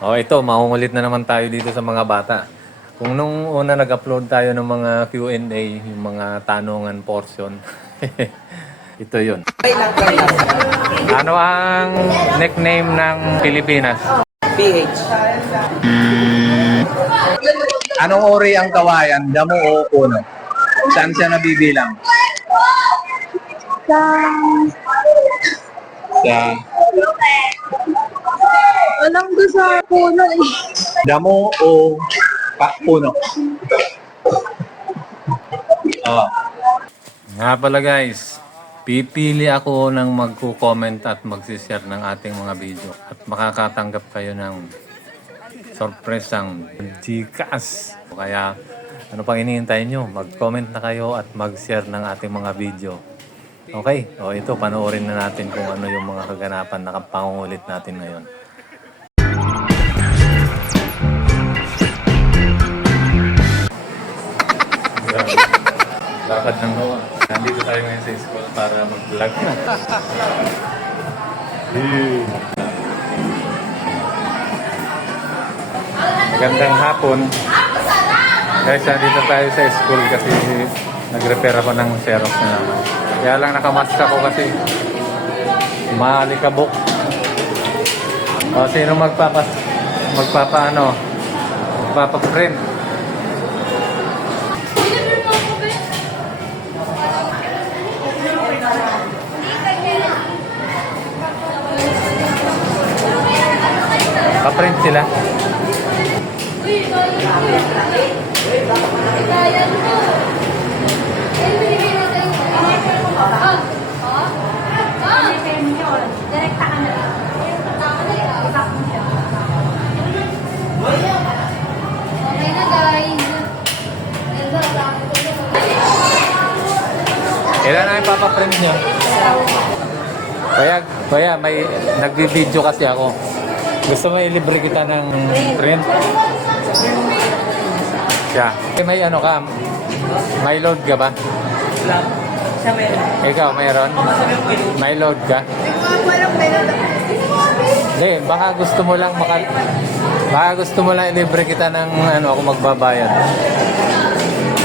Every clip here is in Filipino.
Oh, ito, maungulit na naman tayo dito sa mga bata. Kung nung una nag-upload tayo ng mga Q&A, yung mga tanungan portion, ito yun. Ano ang nickname ng Pilipinas? PH. Anong uri ang kawayan? Damo o puno? Saan siya nabibilang? Sa... Sa Alam ko sa puno eh. damo o pa, puno? Oh. Nga pala guys, pipili ako ng magko-comment at magsishare ng ating mga video at makakatanggap kayo ng sorpresang Gcash. Kaya ano pang hinihintay nyo? Mag-comment na kayo at mag-share ng ating mga video. Okay, o ito, panoorin na natin kung ano yung mga kaganapan na pangungulit natin ngayon. Lakad ng gawa. Nandito tayo ngayon sa school para mag-vlog. Hey. Gandang hapon. Guys, nandito tayo sa school kasi nag-repair ako ng Xerox na naman. Kaya lang nakamask ako kasi maalikabok. O, sino magpapa magpapa ano magpapa-print? Pa-print sila. Kailan na ipapaprint nyo? Kaya, kaya may nagbi-video kasi ako. Gusto mo ilibre kita ng print? Siya. Yeah. May ano ka? May load ka ba? Wala. Siya meron. Ikaw, mayroon? May load ka? Walang meron. Hindi, baka gusto mo lang makal... Baka gusto mo lang ilibre kita ng ano, ako magbabayad.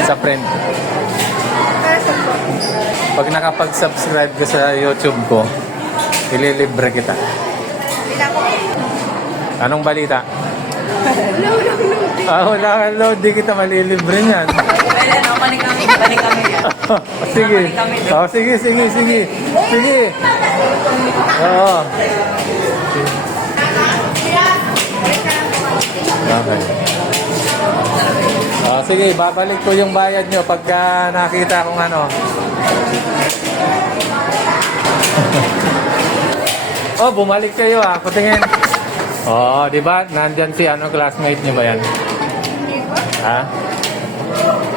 Sa print. Pag nakapag-subscribe ka sa YouTube ko, ililibre kita. Anong balita? Ah, wala kang load, di kita malilibre niyan. Pwede na, balik kami. Balik kami yan. sige. Oh, sige, sige, sige. Sige. Oo. Okay. Oh, sige, babalik ko yung bayad nyo pagka nakita kong ano. oh, bumalik kayo ah. Patingin. Oo, oh, di ba? Nandyan si ano, classmate niyo ba yan? Ha?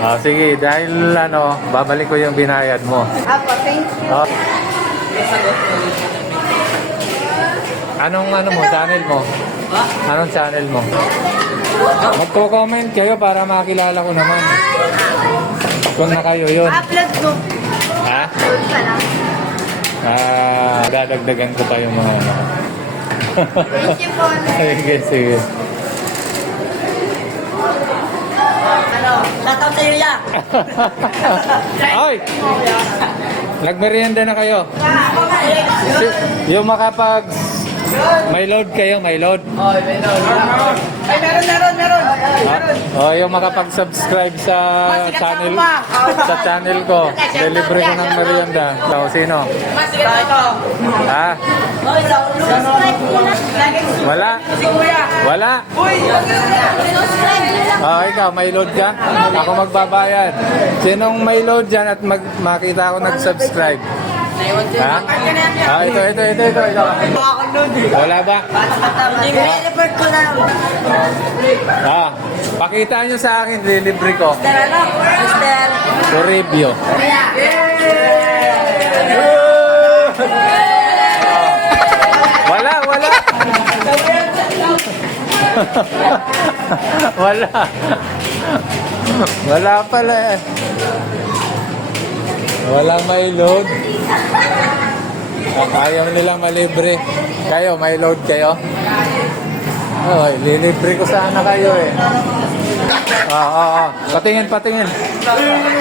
Ah, sige, dahil ano, babalik ko yung binayad mo. Apo, thank you. Oh. Anong ano mo, channel mo? Ha? Anong channel mo? Magko-comment kayo para makilala ko naman. Kung na kayo yun. Upload ko. Ha? Upload pa lang. Ah, dadagdagan ko pa yung mga ano. Thank you po. sige, sige. Ano? Shoutout sa'yo ya. Ay! Nagmerienda na kayo. Yung makapag... May load kayo, may load. Oh, may meron. Ay, meron, meron, meron. Oh, yung makapag-subscribe sa channel sa channel ko. Delivery ko ng merienda. Ikaw, sino? Ha? Wala? Wala? Uy! Oh, ikaw, may load ka? Ako magbabayad. Sinong may load dyan at mag makita ako nag-subscribe? Ha? Ah, ito, ito, ito, ito, ito. Wala ba? I-report ko na. Ah, pakita nyo sa akin, delivery ko. Mister, ano? Mister. Toribio. Wala, wala. wala. Wala pala eh. Wala may load. Ayaw nilang malibre. Kayo, may load kayo? Oh, lilibre ko sana kayo eh. Ah, ah, ah. Patingin, patingin.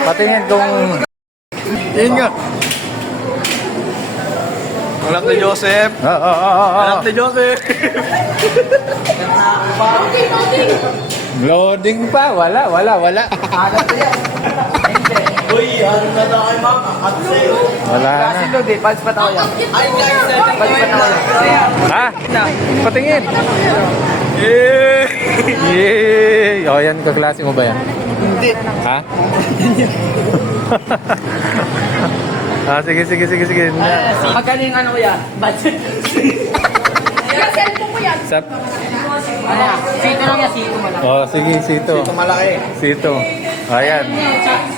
Patingin kung... Nga. Anak ni Joseph. Ah, ah, ah, ah, ah. ni Joseph. Loading pa. Wala, wala, wala. Uy, ano na sa'yo. Wala na. Lodi, pals pa tayo. Ay, guys, pals pa tayo. Ha? Patingin. Yay! Yay! O, yan, kaklase mo ba yan? Hindi. Ha? ah, sige, sige, sige, sige. Magkano yung ano ko yan? Budget. Cellphone ko yan. Sap. Ano? Sito lang yan, sito mo lang. Oh, sige, sito. Malaki. Sito. Ayan.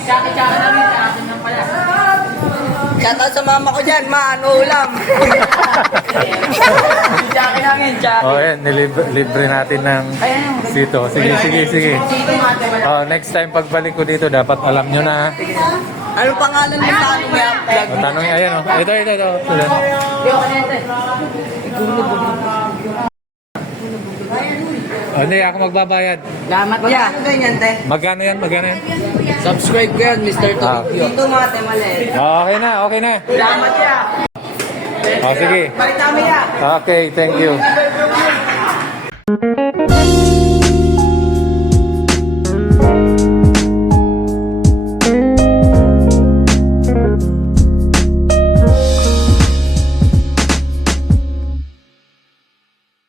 Tsaka-tsaka namin, sa akin lang pala. Shoutout sa mama ko dyan, ma, ano ulam? Tsaka namin, tsaka. Oh, ayan, nilibre libre natin ng sito. Sige, sige, sige. Oh, next time pagbalik ko dito, dapat alam nyo na. Anong pangalan mo sa ano? Oh, tanong ayan, oh. Ito, ito, ito. ito. Yo, kanete. Oh, hindi, ako magbabayad. Lamat ya. Ano ganyan, te? Magkano yan? Magkano yan? Subscribe ko yan, Mr. Ah. Dito mate, mali. Oh, okay na, okay na. Salamat ya. Oh, sige. Balik namin ya. Okay, thank you.